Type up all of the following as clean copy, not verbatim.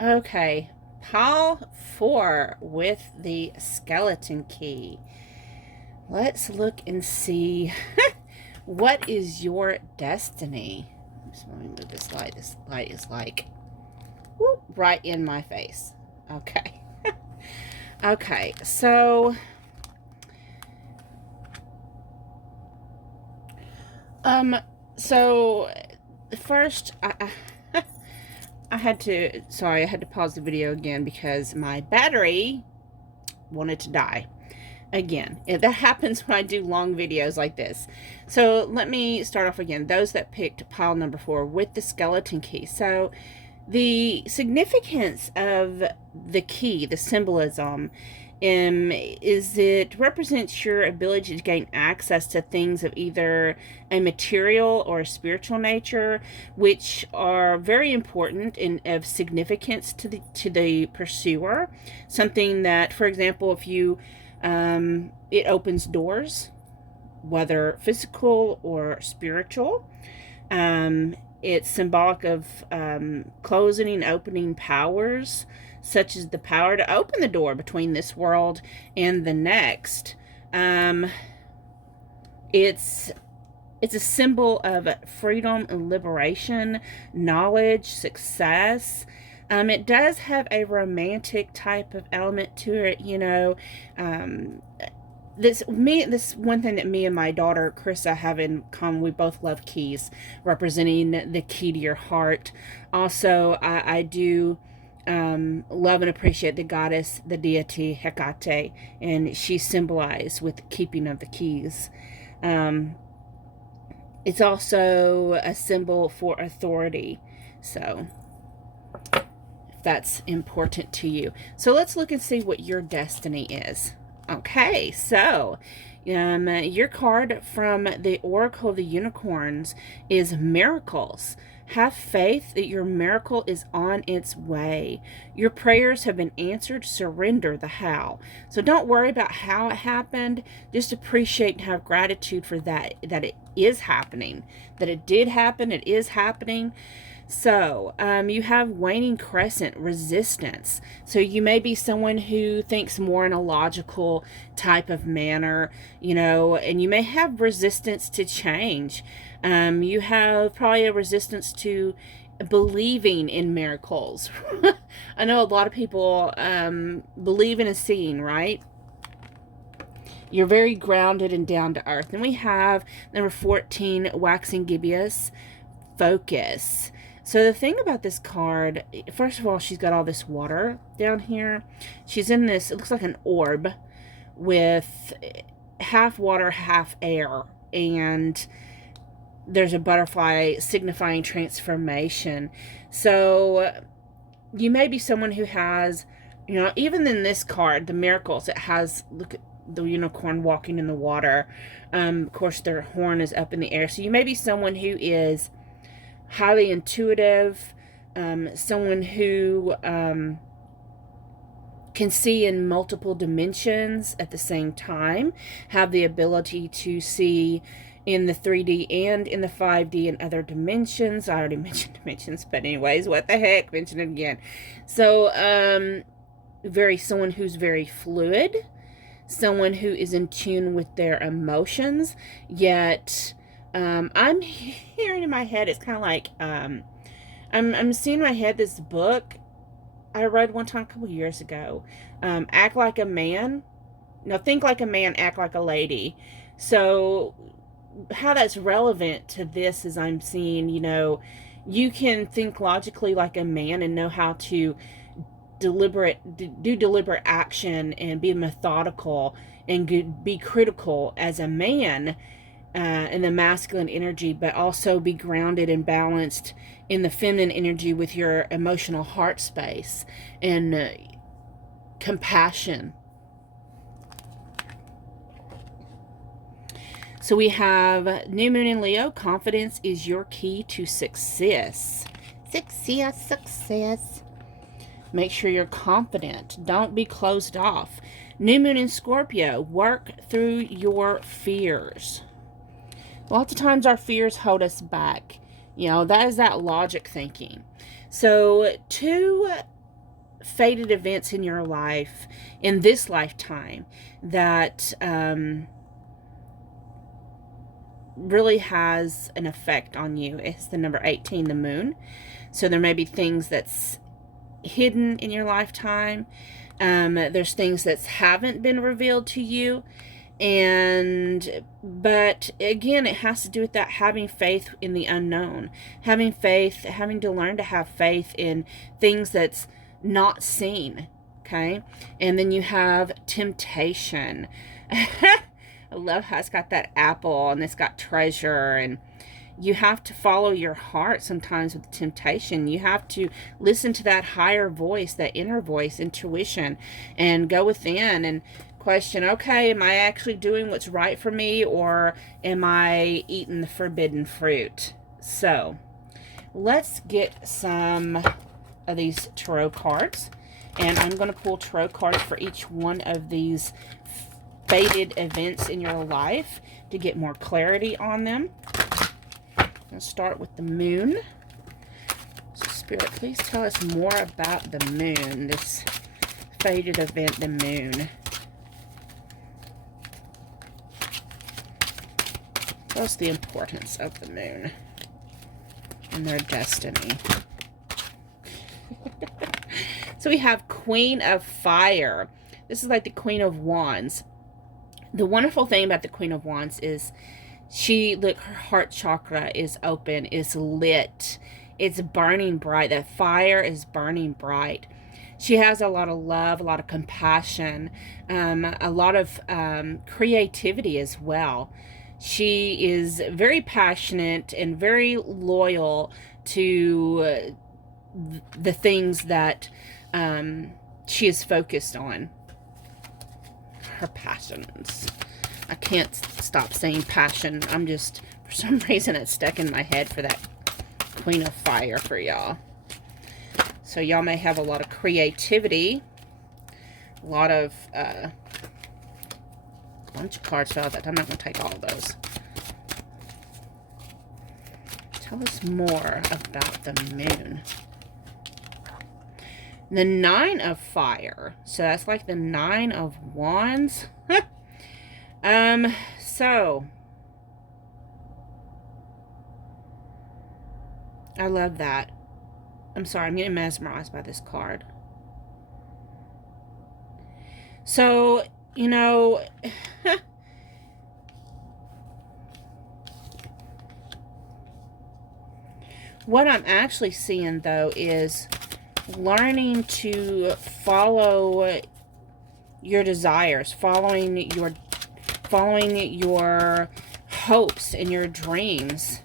Okay, pile 4 with the skeleton key. Let's look and see what is your destiny. Just let me move this light. This light is like whoop, right in my face. Okay. Okay, so um so first I had to, sorry, I had to pause the video again because my battery wanted to die again. That happens when I do long videos like this. So let me start off again. Those that picked pile number 4 with the skeleton key. So the significance of the key, the symbolism, is it represents your ability to gain access to things of either a material or a spiritual nature, which are very important and of significance to the pursuer. Something that, for example, if you it opens doors, whether physical or spiritual. It's symbolic of closing and opening powers, such as the power to open the door between this world and the next. It's a symbol of freedom and liberation, knowledge, success. It does have a romantic type of element to it, you know. This one thing that me and my daughter Krista have in common. We both love keys, representing the key to your heart. Also, I do love and appreciate the goddess, the deity Hecate, and she's symbolized with the keeping of the keys. It's also a symbol for authority, so if that's important to you. So let's look and see what your destiny is. Okay, so your card from the Oracle of the Unicorns is Miracles. Have faith that your miracle is on its way. Your prayers have been answered. Surrender the how. So don't worry about how it happened. Just appreciate and have gratitude for that it is happening. That it did happen. It is happening. So, you have waning crescent, resistance. So you may be someone who thinks more in a logical type of manner, you know, and you may have resistance to change. You have probably a resistance to believing in miracles. I know a lot of people believe in a seeing, right? You're very grounded and down to earth. And we have number 14, waxing gibbous, focus. So the thing about this card, first of all, she's got all this water down here. She's in this, it looks like an orb with half water, half air. And there's a butterfly signifying transformation. So you may be someone who has, you know, even in this card, the miracles, it has, look at the unicorn walking in the water. Of course, their horn is up in the air. So you may be someone who is highly intuitive, someone who can see in multiple dimensions at the same time, have the ability to see in the 3D and in the 5D and other dimensions. I already mentioned dimensions, but anyways, what the heck, mention it again. So, someone who's very fluid, someone who is in tune with their emotions, yet I'm hearing in my head, it's kind of like, I'm seeing in my head this book I read one time a couple years ago, Act Like a Man. No, Think Like a Man, Act Like a Lady. So how that's relevant to this is I'm seeing, you know, you can think logically like a man and know how to do deliberate action and be methodical and be critical as a man in the masculine energy, but also be grounded and balanced in the feminine energy with your emotional heart space and compassion. So we have New Moon in Leo. Confidence is your key to success. Success. Make sure you're confident. Don't be closed off. New Moon in Scorpio. Work through your fears. Lots of times our fears hold us back. You know, that is that logic thinking. So to fated events in your life, in this lifetime, that really has an effect on you. It's the number 18, the moon. So there may be things that's hidden in your lifetime. There's things that haven't been revealed to you. But again, it has to do with that having faith in the unknown. Having faith, having to learn to have faith in things that's not seen. Okay? And then you have temptation. I love how it's got that apple and it's got treasure, and you have to follow your heart sometimes with temptation. You have to listen to that higher voice, that inner voice, intuition, and go within and question, okay, am I actually doing what's right for me, or am I eating the forbidden fruit? So let's get some of these tarot cards, and I'm going to pull tarot cards for each one of these fated events in your life to get more clarity on them. I'll start with the moon. So Spirit, please tell us more about the moon, this fated event, the moon. Tell us the importance of the moon and their destiny. So we have Queen of Fire. This is like the Queen of Wands. The wonderful thing about the Queen of Wands is look, her heart chakra is open, is lit. It's burning bright. That fire is burning bright. She has a lot of love, a lot of compassion, a lot of creativity as well. She is very passionate and very loyal to the things that she is focused on. Her passions. I can't stop saying passion. I'm just, for some reason, it's stuck in my head for that Queen of Fire for y'all. So y'all may have a lot of creativity, a lot of, bunch of cards fell out that. I'm not going to take all of those. Tell us more about the moon. The Nine of Fire. So that's like the Nine of Wands. So I love that. I'm sorry, I'm getting mesmerized by this card. So, you know, what I'm actually seeing though is learning to follow your desires, following your hopes and your dreams.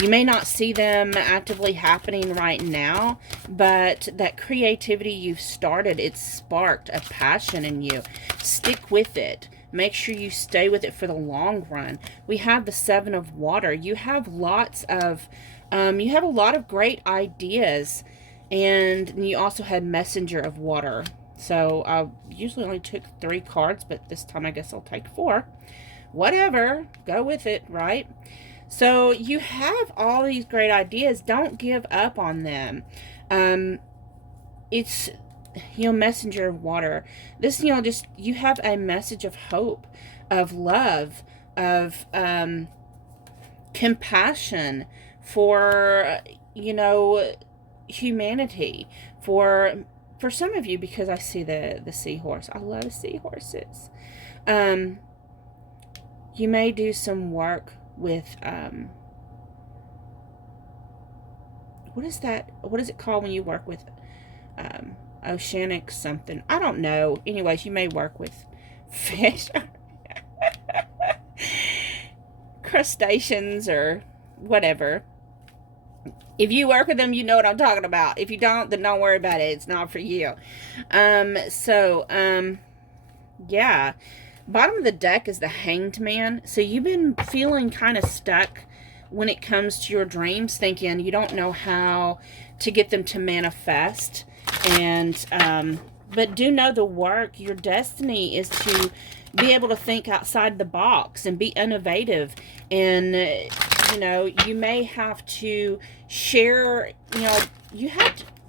You may not see them actively happening right now, but that creativity you've started, it's sparked a passion in you. Stick with it. Make sure you stay with it for the long run. We have the Seven of Water. You have lots of you have a lot of great ideas, and you also had Messenger of Water. So I usually only took 3 cards, but this time I guess I'll take 4. Whatever, go with it, right? So you have all these great ideas. Don't give up on them. It's, you know, Messenger of Water. This, you know, just, you have a message of hope, of love, of compassion for, you know, humanity. For some of you, because I see the seahorse. I love seahorses. You may do some work with, what is that? What is it called when you work with oceanic something? I don't know. Anyways, you may work with fish, crustaceans, or whatever. If you work with them, you know what I'm talking about. If you don't, then don't worry about it. It's not for you. Yeah. Bottom of the deck is the Hanged Man. So you've been feeling kind of stuck when it comes to your dreams, thinking you don't know how to get them to manifest. And, but do know the work. Your destiny is to be able to think outside the box and be innovative and you know, you may have to share, you know,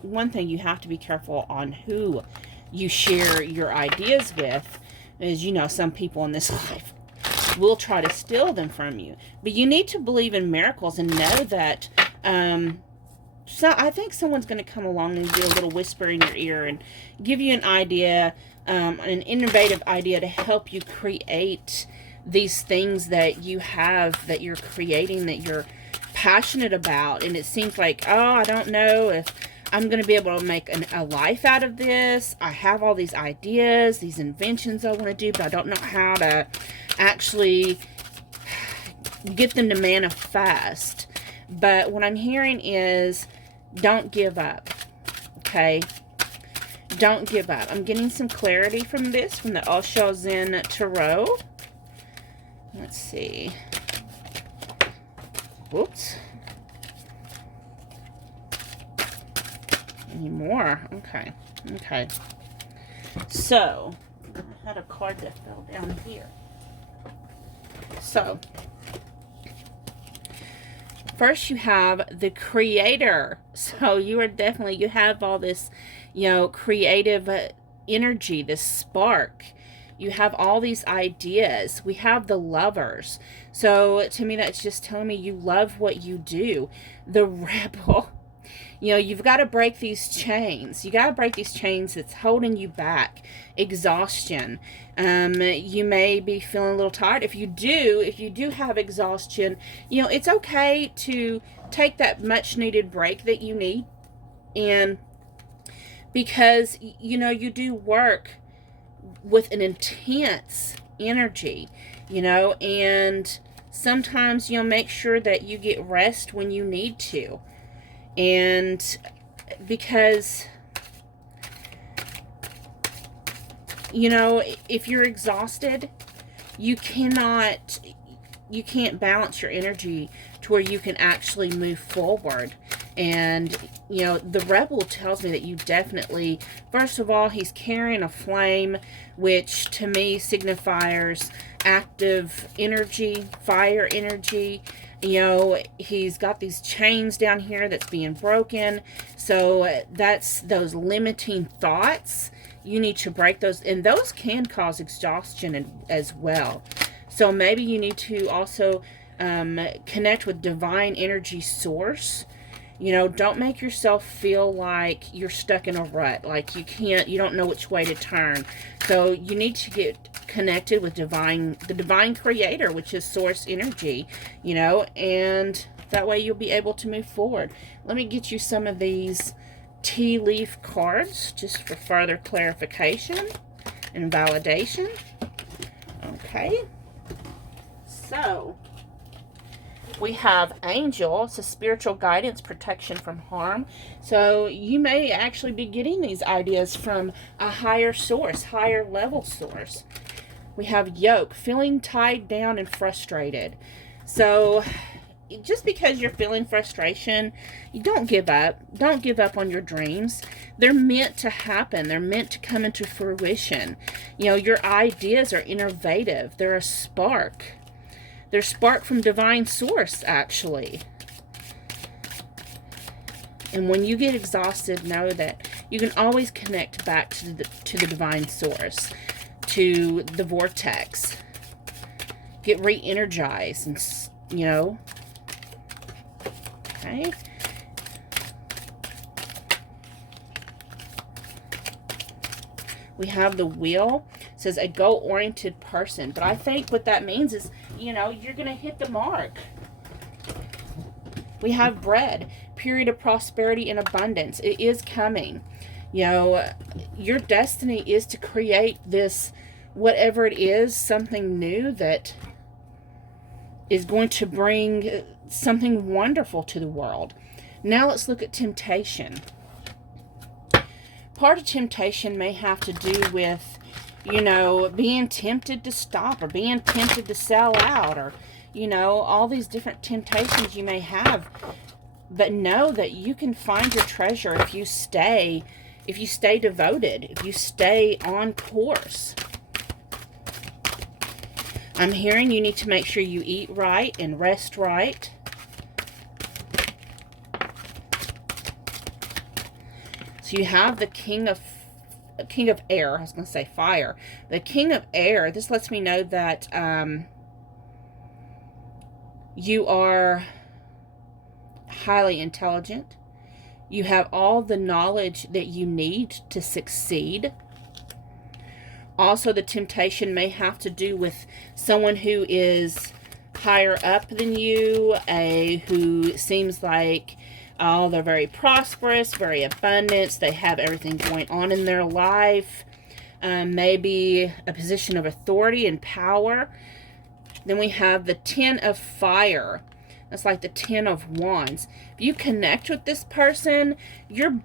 one thing you have to be careful on who you share your ideas with is, you know, some people in this life will try to steal them from you. But you need to believe in miracles and know that, so I think someone's going to come along and do a little whisper in your ear and give you an idea, an innovative idea to help you create these things that you have, that you're creating, that you're passionate about. And it seems like, oh, I don't know if I'm going to be able to make a life out of this. I have all these ideas, these inventions I want to do, but I don't know how to actually get them to manifest. But what I'm hearing is, don't give up, okay? Don't give up. I'm getting some clarity from this, from the Osho Zen Tarot. Let's see. Whoops. Any more? Okay. Okay. So, I had a card that fell down here. So, first you have the creator. So you are definitely, you have all this, you know, creative energy, this spark. You have all these ideas. We have the lovers. So to me, that's just telling me you love what you do. The rebel. You know, you've got to break these chains. You got to break these chains that's holding you back. Exhaustion. You may be feeling a little tired. If you do have exhaustion, you know, it's okay to take that much needed break that you need. And because, you know, you do work with an intense energy, you know, and sometimes you'll make sure that you get rest when you need to. And because, you know, if you're exhausted, you can't balance your energy to where you can actually move forward. And, you know, the rebel tells me that you definitely, first of all, he's carrying a flame, which to me signifies active energy, fire energy. You know, he's got these chains down here that's being broken. So that's those limiting thoughts. You need to break those. And those can cause exhaustion as well. So maybe you need to also connect with divine energy source. You know, don't make yourself feel like you're stuck in a rut, like you don't know which way to turn. So you need to get connected with the divine creator, which is source energy, you know, and that way you'll be able to move forward. Let me get you some of these tea leaf cards just for further clarification and validation. Okay. So, we have angel. It's a spiritual guidance, protection from harm. So you may actually be getting these ideas from a higher source, higher level source. We have yoke, feeling tied down and frustrated. So just because you're feeling frustration, you don't give up. Don't give up on your dreams. They're meant to happen. They're meant to come into fruition. You know, your ideas are innovative. They're a spark. They're sparked from divine source, actually. And when you get exhausted, know that you can always connect back to the divine source, to the vortex. Get re-energized, and, you know. Okay. We have the wheel. It says a goal-oriented person. But I think what that means is, you know, you're going to hit the mark. We have bread. Period of prosperity and abundance. It is coming. You know, your destiny is to create this, whatever it is, something new that is going to bring something wonderful to the world. Now let's look at temptation. Part of temptation may have to do with, you know, being tempted to stop or being tempted to sell out, or, you know, all these different temptations you may have. But know that you can find your treasure if you stay devoted, if you stay on course. I'm hearing you need to make sure you eat right and rest right. So you have the King of Air. I was going to say fire. The King of Air. This lets me know that you are highly intelligent. You have all the knowledge that you need to succeed. Also, the temptation may have to do with someone who is higher up than you, who seems like, oh, they're very prosperous, very abundant. They have everything going on in their life. Maybe a position of authority and power. Then we have the Ten of Fire. That's like the 10 of Wands. If you connect with this person, you're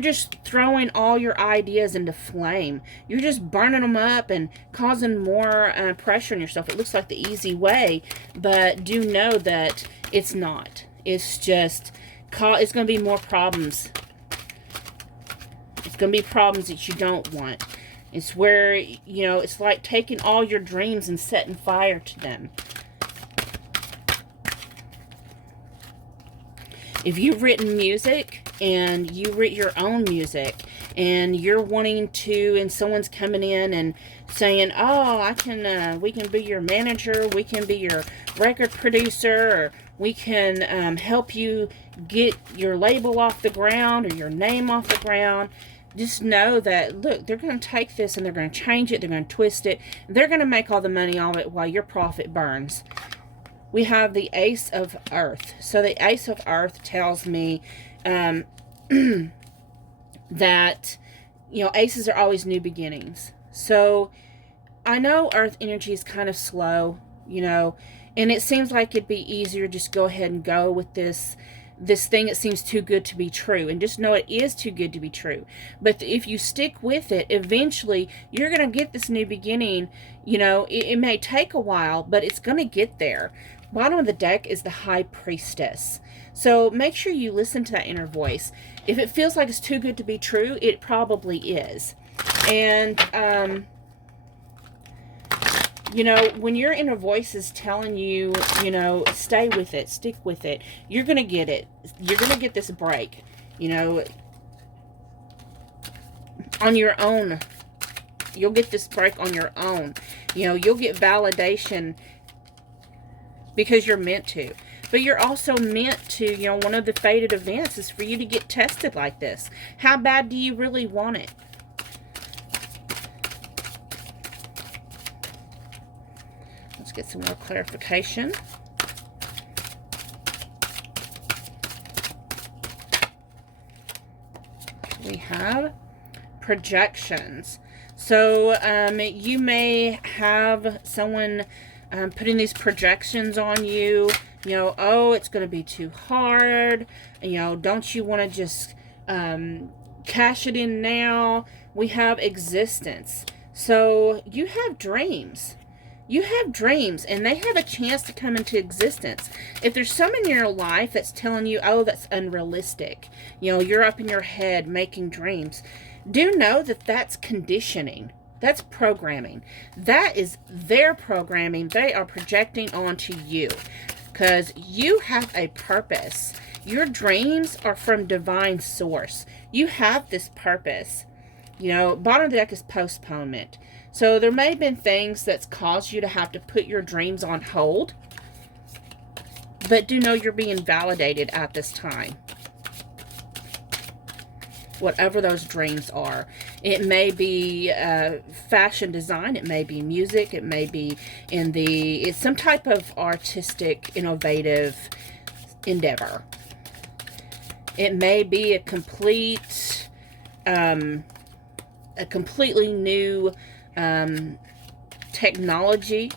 just throwing all your ideas into flame. You're just burning them up and causing more pressure on yourself. It looks like the easy way, but do know that it's not. It's just, it's going to be more problems. It's going to be problems that you don't want. It's where, you know, it's like taking all your dreams and setting fire to them. If you've written music and you write your own music and you're wanting to, and someone's coming in and saying, oh, we can be your manager, we can be your record producer, or we can help you get your label off the ground or your name off the ground. Just know that, look, they're going to take this and they're going to change it, they're going to twist it, they're going to make all the money off it while your profit burns. We have the Ace of Earth. So the Ace of Earth tells me that, you know, aces are always new beginnings. So I know Earth energy is kind of slow, you know, and it seems like it'd be easier just go ahead and go with this thing that seems too good to be true, and just know it is too good to be true. But if you stick with it, eventually you're going to get this new beginning. You know, it may take a while, but it's going to get there. Bottom of the deck is the High Priestess. So make sure you listen to that inner voice. If it feels like it's too good to be true, it probably is. And, you know, when your inner voice is telling you, you know, stay with it, stick with it, you're going to get it. You're going to get this break, you know, on your own. You'll get this break on your own. You know, you'll get validation because you're meant to. But you're also meant to, you know, one of the fated events is for you to get tested like this. How bad do you really want it? Let's get some more clarification. We have projections. So you may have someone putting these projections on you, you know, oh, it's going to be too hard, you know, don't you want to just cash it in now? We have existence. So you have dreams. You have dreams, and they have a chance to come into existence. If there's someone in your life that's telling you, oh, that's unrealistic, you know, you're up in your head making dreams, do know that that's conditioning. That's programming. That is their programming. They are projecting onto you because you have a purpose. Your dreams are from divine source. You have this purpose. You know, bottom of the deck is postponement. So there may have been things that's caused you to have to put your dreams on hold. But do know you're being validated at this time. Whatever those dreams are. It may be fashion design. It may be music. It may be it's some type of artistic, innovative endeavor. It may be a completely new technology.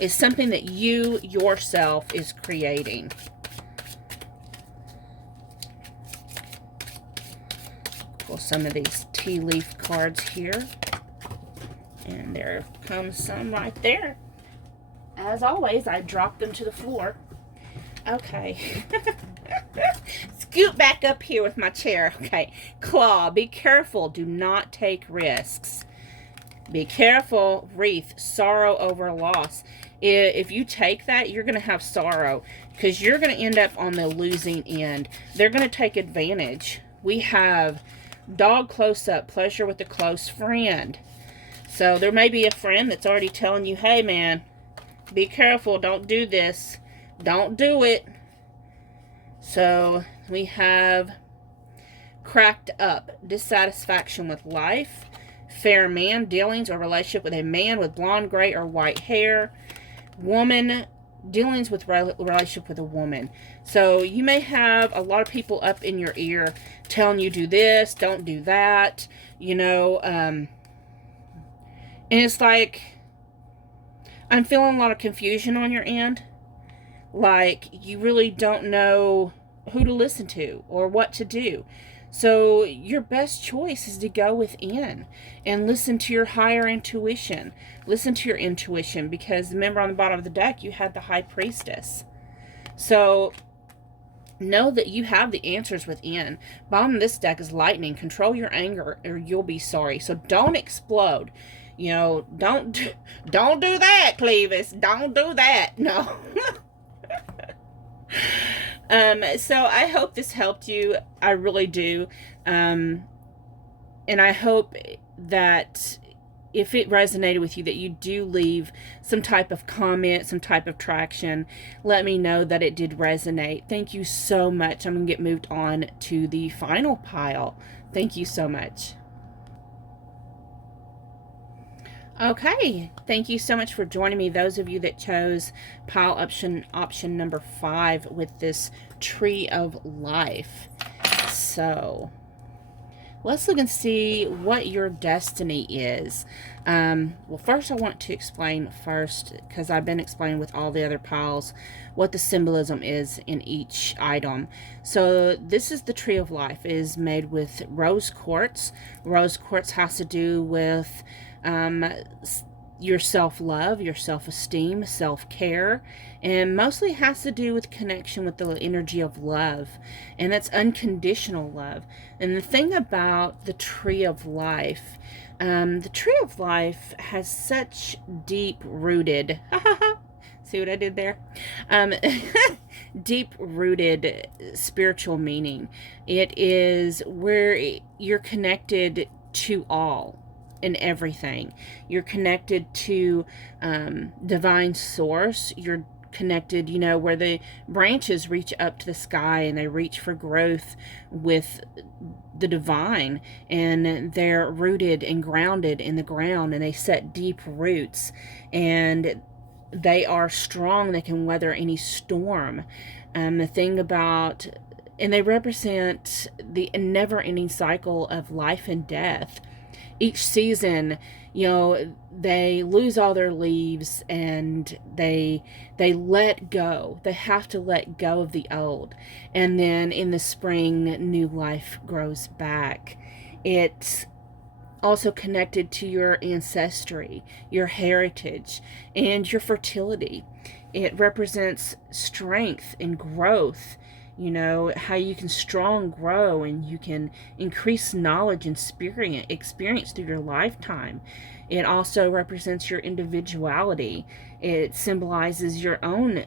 It's something that you yourself is creating. Pull some of these tea leaf cards here. And there comes some right there. As always, I drop them to the floor. Okay. Scoot back up here with my chair. Okay. Claw, be careful. Do not take risks. Be careful. Wreath, sorrow over loss. If you take that, you're going to have sorrow because you're going to end up on the losing end. They're going to take advantage. We have Dog close up, pleasure with a close friend. So there may be a friend that's already telling you, hey man, be careful, don't do this, don't do it. So we have cracked up, dissatisfaction with life, fair man, dealings or relationship with a man with blonde, gray, or white hair, woman, dealings with relationship with a woman. So you may have a lot of people up in your ear telling you do this, don't do that, you know, and it's like, I'm feeling a lot of confusion on your end. Like, you really don't know who to listen to or what to do. So your best choice is to go within and listen to your higher intuition. Listen to your intuition, because remember, on the bottom of the deck, you had the High Priestess. So know that you have the answers within. Bottom of this deck is lightning. Control your anger or you'll be sorry. So don't explode. You know, don't do that, Clevis. Don't do that. No. So I hope this helped you. I really do. And I hope that if it resonated with you, that you do leave some type of comment, some type of traction. Let me know that it did resonate. Thank you so much. I'm going to get moved on to the final pile. Thank you so much. Okay, thank you so much for joining me. Those of you that chose pile option number 5 with this Tree of Life. So let's look and see what your destiny is. Well, first I want to explain first, because I've been explaining with all the other piles, what the symbolism is in each item. So this is the Tree of Life. It is made with rose quartz. Rose quartz has to do with your self-love, your self-esteem, self-care, and mostly has to do with connection with the energy of love, and that's unconditional love. And the thing about the Tree of Life, the Tree of Life has such deep-rooted, see what I did there? Deep-rooted spiritual meaning. It is where you're connected to all and everything. You're connected to divine source. You're connected, you know, where the branches reach up to the sky and they reach for growth with the divine, and they're rooted and grounded in the ground, and they set deep roots, and they are strong. They can weather any storm. The thing about, and they represent the never-ending cycle of life and death. Each season, you know, they lose all their leaves and they let go. They have to let go of the old. And then in the spring, new life grows back. It's also connected to your ancestry, your heritage, and your fertility. It represents strength and growth. You know, how you can strong grow and you can increase knowledge and experience through your lifetime. It also represents your individuality. It symbolizes your own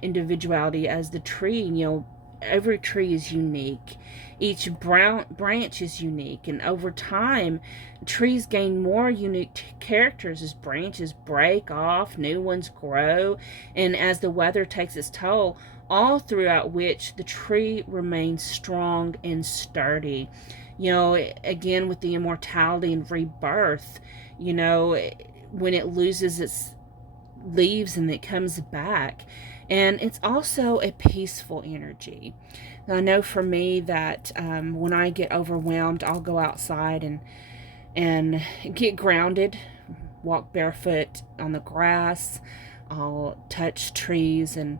individuality as the tree. You know, every tree is unique. Each branch is unique. And over time, trees gain more unique characters as branches break off, new ones grow, and as the weather takes its toll, all throughout which the tree remains strong and sturdy. You know, again, with the immortality and rebirth, you know, when it loses its leaves and it comes back. And it's also a peaceful energy. Now, I know for me that when I get overwhelmed, I'll go outside and get grounded, walk barefoot on the grass. I'll touch trees, and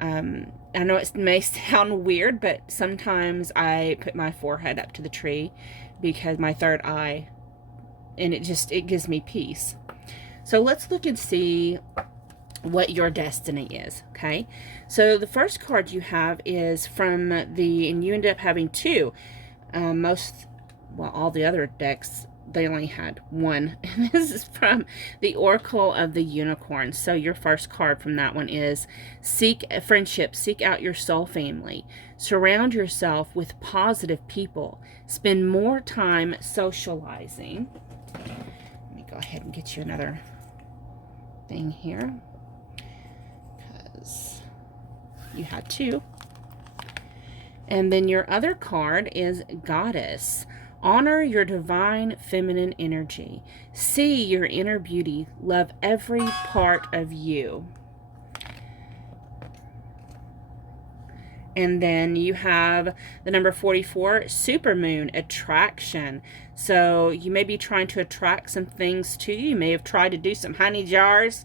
I know it may sound weird, but sometimes I put my forehead up to the tree because my third eye, and it gives me peace. So let's look and see what your destiny is, okay? So the first card you have is from and you end up having 2. All the other decks they only had one. And this is from the Oracle of the Unicorn. So your first card from that one is seek friendship, seek out your soul family. Surround yourself with positive people. Spend more time socializing. Let me go ahead and get you another thing here, because you had two. And then your other card is Goddess. Honor your divine feminine energy. See your inner beauty. Love every part of you. And then you have the number 44, Supermoon, attraction. So you may be trying to attract some things to you. You may have tried to do some honey jars.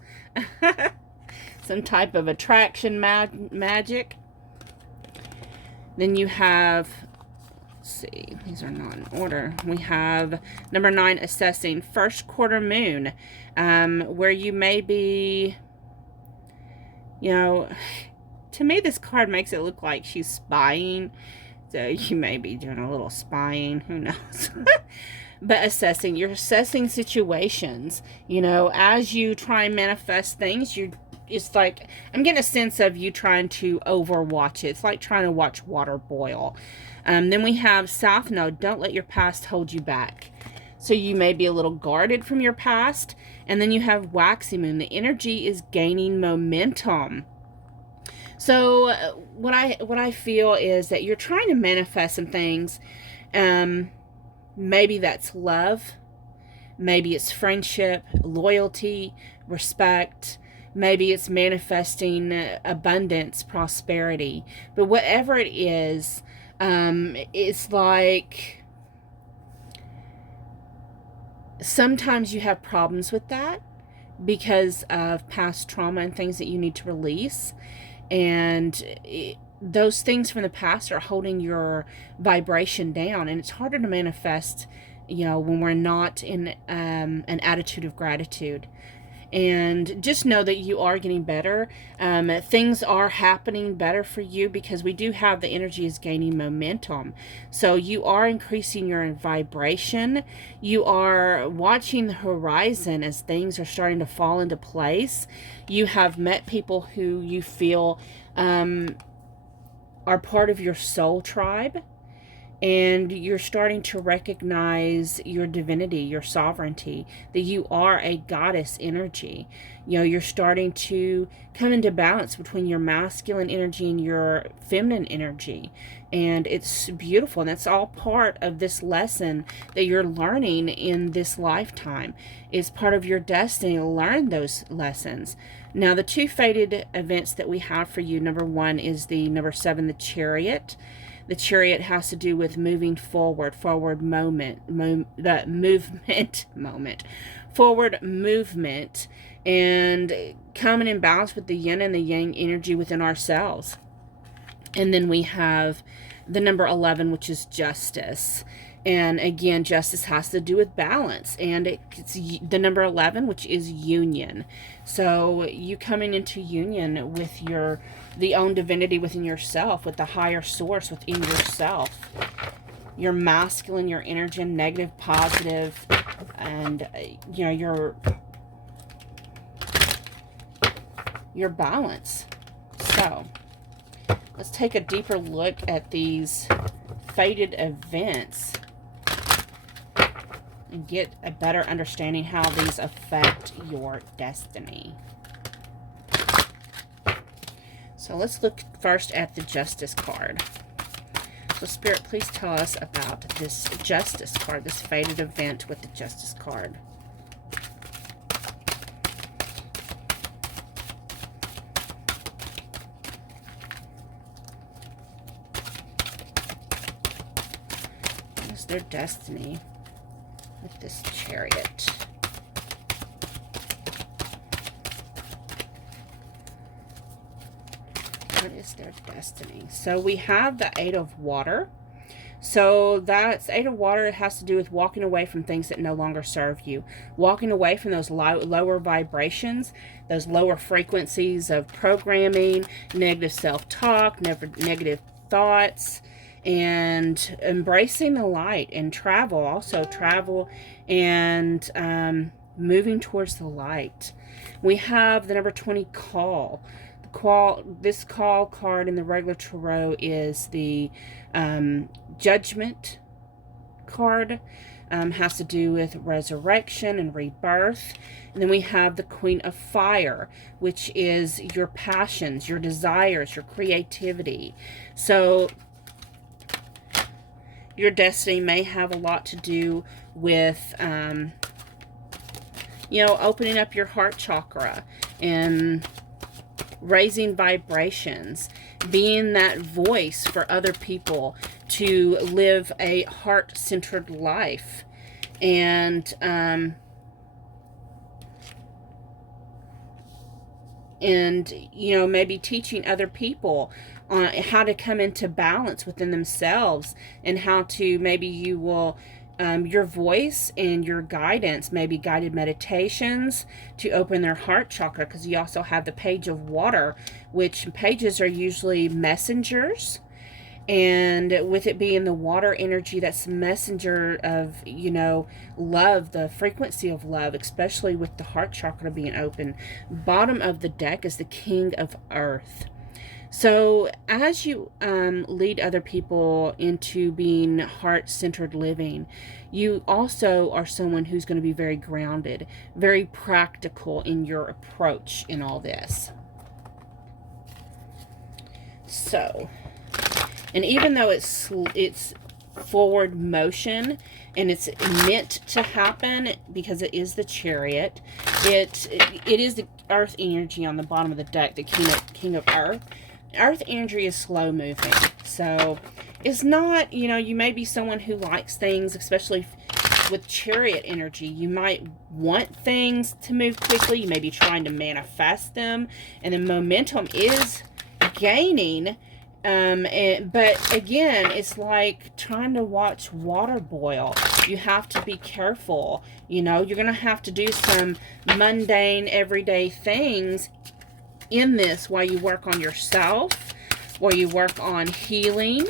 Some type of attraction magic. Then you have, let's see, these are not in order. We have number 9, assessing, first quarter moon, where you may be, you know, to me this card makes it look like she's spying. So you may be doing a little spying, who knows. But assessing, you're assessing situations, you know, as you try and manifest things. It's like, I'm getting a sense of you trying to overwatch it. It's like trying to watch water boil. Then we have South Node, don't let your past hold you back. So you may be a little guarded from your past. And then you have Waxy Moon, the energy is gaining momentum. So what I feel is that you're trying to manifest some things. Maybe that's love. Maybe it's friendship, loyalty, respect. Maybe it's manifesting abundance, prosperity. But whatever it is, it's like sometimes you have problems with that because of past trauma and things that you need to release. And those things from the past are holding your vibration down. And it's harder to manifest, you know, when we're not in an attitude of gratitude. And just know that you are getting better. Things are happening better for you because we do have the energy is gaining momentum. So you are increasing your vibration. You are watching the horizon as things are starting to fall into place. You have met people who you feel are part of your soul tribe. And you're starting to recognize your divinity, your sovereignty, that you are a goddess energy. You know, you're starting to come into balance between your masculine energy and your feminine energy. And it's beautiful. And that's all part of this lesson that you're learning in this lifetime. It's part of your destiny to learn those lessons. Now, the two fated events that we have for you, number 1 is the number 7, the Chariot. The Chariot has to do with moving forward movement, forward movement, and coming in balance with the yin and the yang energy within ourselves. And then we have the number 11, which is justice. And again, justice has to do with balance. And it's the number 11, which is union. So you coming into union with the own divinity within yourself, with the higher source within yourself. Your masculine, your energy, negative, positive, and you know, your balance. So let's take a deeper look at these fated events and get a better understanding how these affect your destiny. So let's look first at the Justice card. So Spirit, please tell us about this Justice card, this fated event with the Justice card. What is their destiny with this Chariot? What is their destiny? So we have the 8 of Water. So that's 8 of Water. It has to do with walking away from things that no longer serve you. Walking away from those lower vibrations, those lower frequencies of programming, negative self-talk, negative thoughts. and embracing the light, and travel, also travel, and moving towards the light. We have the number 20, call. This call card in the regular tarot is the judgment card. Has to do with resurrection and rebirth. And then we have the Queen of Fire, which is your passions, your desires, your creativity. So your destiny may have a lot to do with, you know, opening up your heart chakra and raising vibrations, being that voice for other people to live a heart-centered life, and you know, maybe teaching other people on how to come into balance within themselves, and how to, maybe you will your voice and your guidance, maybe guided meditations to open their heart chakra, because you also have the Page of Water, which pages are usually messengers, and with it being the water energy, that's the messenger of, you know, love, the frequency of love, especially with the heart chakra being open. Bottom of the deck is the King of Earth. So as you lead other people into being heart-centered living, you also are someone who's going to be very grounded, very practical in your approach in all this. So, and even though it's forward motion and it's meant to happen because it is the Chariot, it is the Earth energy on the bottom of the deck, the King of Earth. Earth energy is slow moving, so it's not, you know, you may be someone who likes things, especially with Chariot energy. You might want things to move quickly. You may be trying to manifest them, and the momentum is gaining. But again, it's like trying to watch water boil. You have to be careful. You know, you're going to have to do some mundane, everyday things in this while you work on yourself, while you work on healing,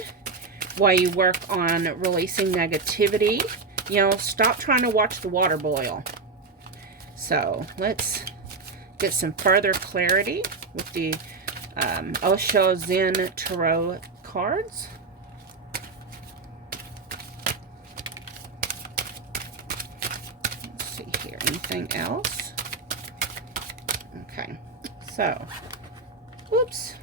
while you work on releasing negativity. You know, stop trying to watch the water boil. So let's get some further clarity with the Osho Zen Tarot cards. Let's see here. Anything else? Okay. So, whoops.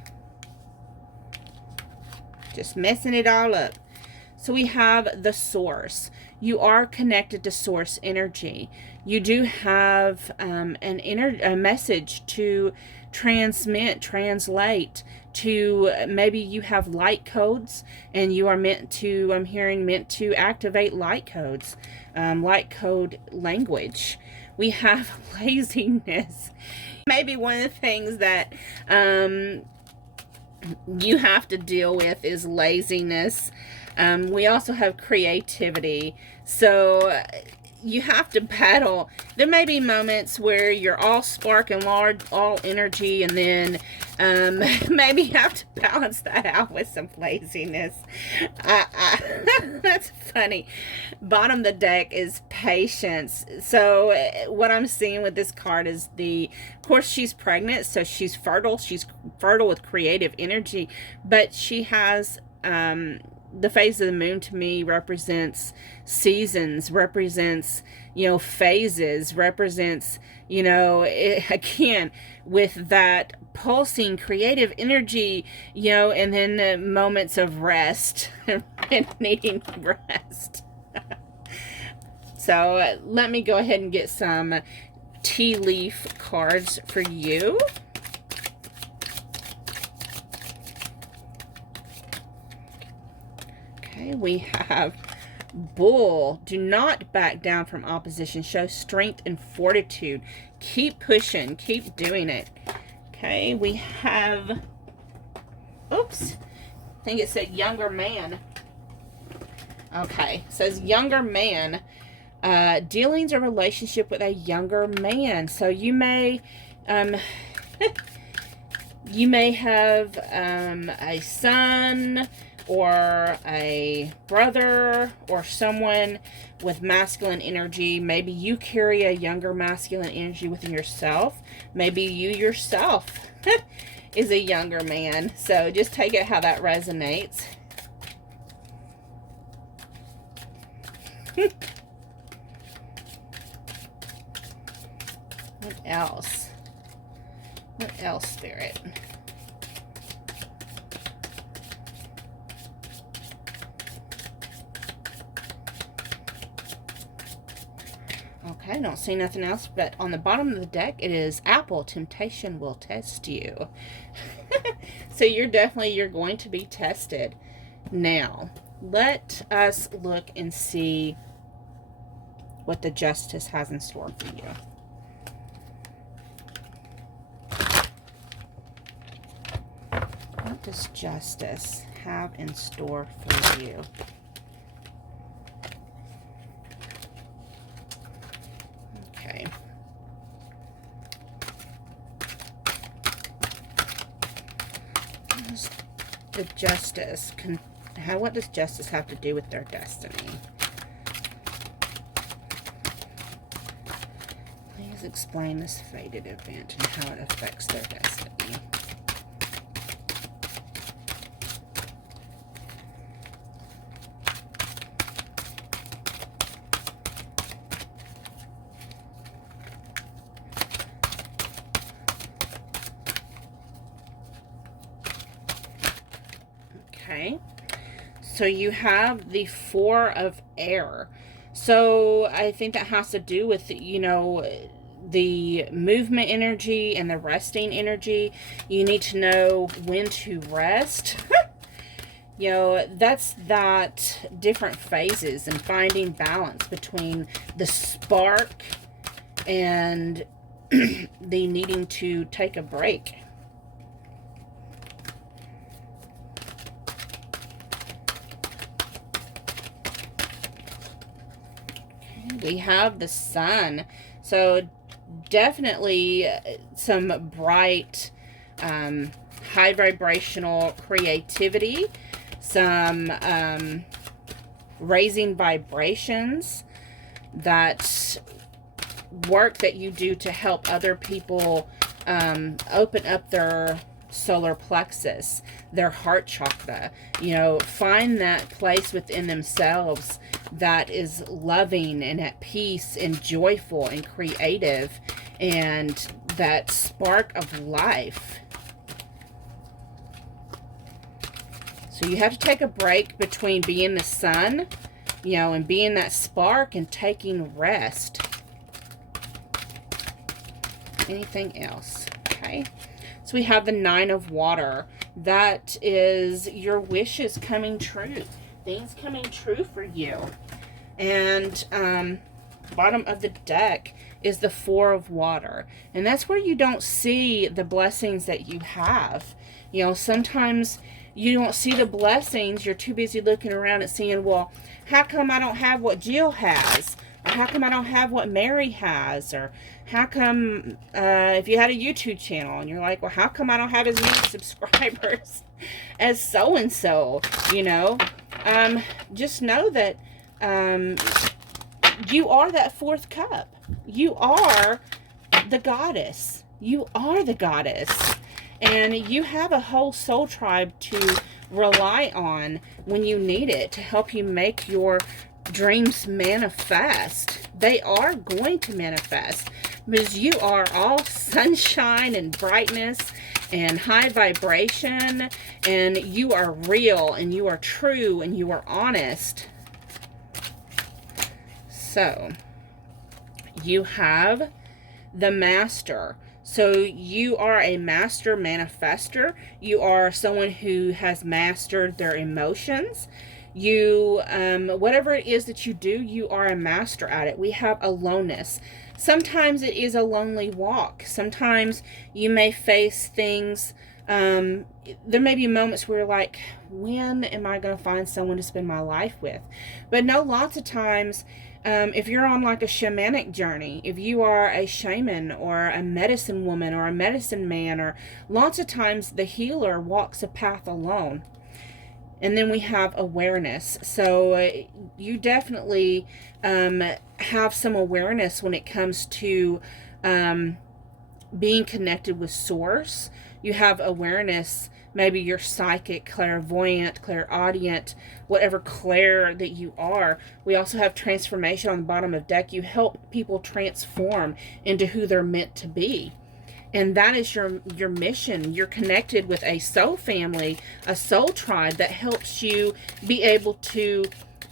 Just messing it all up. So we have the source. You are connected to source energy. You do have a message to transmit, translate, to maybe you have light codes and you are meant to, I'm hearing, meant to activate light codes, light code language. We have laziness. Maybe one of the things that you have to deal with is laziness. We also have creativity. So you have to battle. There may be moments where you're all spark and all energy, and then maybe you have to balance that out with some laziness. That's funny. Bottom of the deck is patience. So what I'm seeing with this card is of course she's pregnant, so she's fertile. She's fertile with creative energy, but she has the phase of the moon to me represents seasons, represents, you know, phases, represents, you know, again, with that pulsing creative energy, you know, and then moments of rest and needing rest. So let me go ahead and get some tea leaf cards for you. We have Bull. Do not back down from opposition. Show strength and fortitude. Keep pushing. Keep doing it. Okay, we have, oops, I think it said younger man. Okay, it says younger man. Dealings or relationship with a younger man. So you may, You may have a son or a brother or someone with masculine energy. Maybe you carry a younger masculine energy within yourself. Maybe you yourself is a younger man. So just take it how that resonates. What else? What else, Spirit? Okay, don't see nothing else, but on the bottom of the deck, it is Apple, temptation will test you. So you're going to be tested. Now, let us look and see what the Justice has in store for you. What does Justice have in store for you? Okay. The Justice, what does Justice have to do with their destiny? Please explain this fated event and how it affects their destiny. Okay, so you have the Four of Air. So I think that has to do with, you know, the movement energy and the resting energy. You need to know when to rest. You know, that's that different phases and finding balance between the spark and the needing to take a break. We have the Sun. So definitely some bright, high vibrational creativity, some raising vibrations, that work that you do to help other people open up their solar plexus, their heart chakra. You know, find that place within themselves that is loving and at peace and joyful and creative, and that spark of life. So you have to take a break between being the Sun, you know, and being that spark and taking rest. Anything else? Okay. So we have the Nine of Water. That is your wishes coming true. Things coming true for you. And bottom of the deck is the Four of Water. And that's where you don't see the blessings that you have. You know, sometimes you don't see the blessings. You're too busy looking around and seeing, well, how come I don't have what Jill has? Or how come I don't have what Mary has? Or how come, if you had a YouTube channel and you're like, well, how come I don't have as many subscribers as so-and-so, you know? Just know that you are that fourth cup. You are the goddess. You are the goddess. And you have a whole soul tribe to rely on when you need it to help you make your dreams manifest. They are going to manifest because you are all sunshine and brightness and high vibration, and you are real and you are true and you are honest. So you have the Master. So you are a master manifester. You are someone who has mastered their emotions. You, whatever it is that you do, you are a master at it. We have aloneness. Sometimes it is a lonely walk. Sometimes you may face things. There may be moments where you're like, when am I going to find someone to spend my life with? But no, lots of times if you're on like a shamanic journey, if you are a shaman or a medicine woman or a medicine man, or lots of times the healer walks a path alone. And then we have awareness. So you definitely have some awareness when it comes to being connected with source. You have awareness. Maybe you're psychic, clairvoyant, clairaudient, whatever clair that you are. We also have transformation on the bottom of deck. You help people transform into who they're meant to be. And that is your mission. You're connected with a soul family, a soul tribe that helps you be able to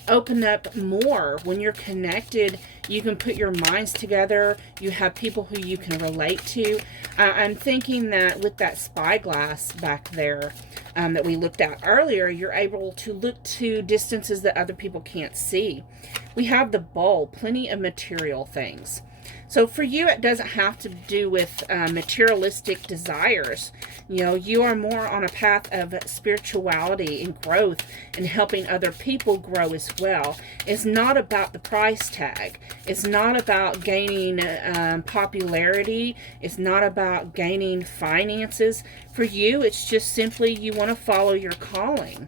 open up more. When you're connected, you can put your minds together. You have people who you can relate to. I'm thinking that with that spyglass back there that we looked at earlier, you're able to look to distances that other people can't see. We have the bowl, plenty of material things. So for you, it doesn't have to do with materialistic desires. You know, you are more on a path of spirituality and growth and helping other people grow as well. It's not about the price tag. It's not about gaining popularity. It's not about gaining finances. For you, it's just simply you want to follow your calling.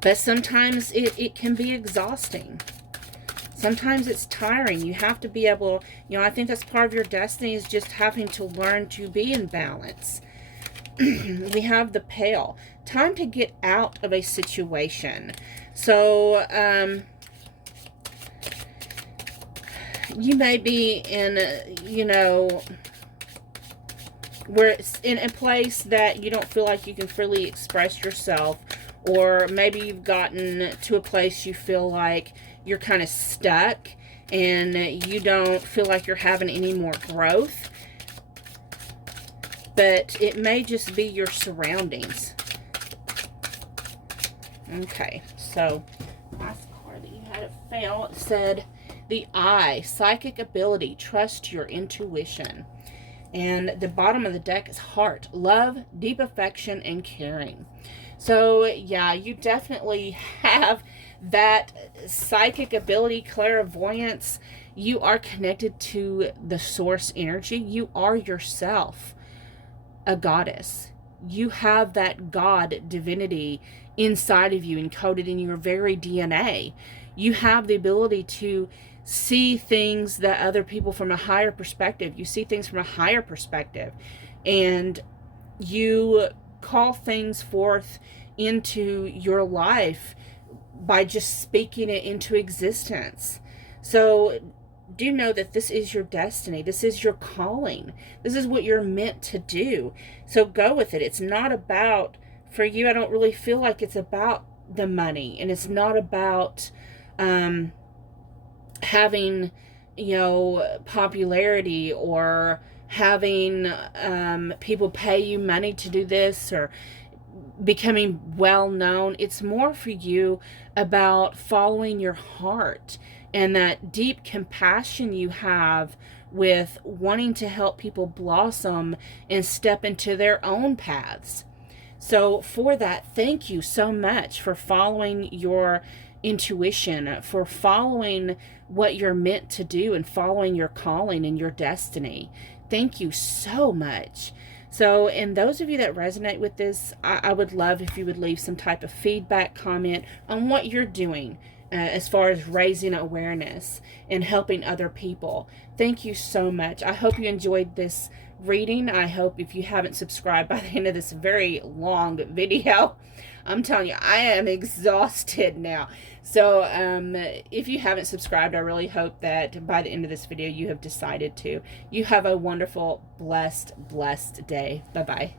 But sometimes it can be exhausting. Sometimes it's tiring. You have to be able, you know, I think that's part of your destiny, is just having to learn to be in balance. We have the pail. Time to get out of a situation. So, you may be in, you know, where it's in a place that you don't feel like you can freely express yourself. Or maybe you've gotten to a place you feel like you're kind of stuck and you don't feel like you're having any more growth. But it may just be your surroundings. Okay, so last card that you had it fail, it said the eye, psychic ability, trust your intuition. And the bottom of the deck is heart, love, deep affection, and caring. So yeah, you definitely have that psychic ability, clairvoyance. You are connected to the source energy. You are yourself a goddess. You have that God divinity inside of you, encoded in your very DNA. You have the ability to see things that other people from a higher perspective. You see things from a higher perspective. And you call things forth into your life by just speaking it into existence. So do know that this is your destiny. This is your calling. This is what you're meant to do. So go with it. It's not about, for you, I don't really feel like it's about the money. And it's not about having, you know, popularity or having people pay you money to do this or becoming well known. It's more for you about following your heart and that deep compassion you have with wanting to help people blossom and step into their own paths. So for that, thank you so much for following your intuition, for following what you're meant to do and following your calling and your destiny. Thank you so much. So, and those of you that resonate with this, I would love if you would leave some type of feedback, comment on what you're doing as far as raising awareness and helping other people. Thank you so much. I hope you enjoyed this reading. I hope if you haven't subscribed by the end of this very long video, I'm telling you, I am exhausted now. So if you haven't subscribed, I really hope that by the end of this video, you have decided to. You have a wonderful, blessed day. Bye-bye.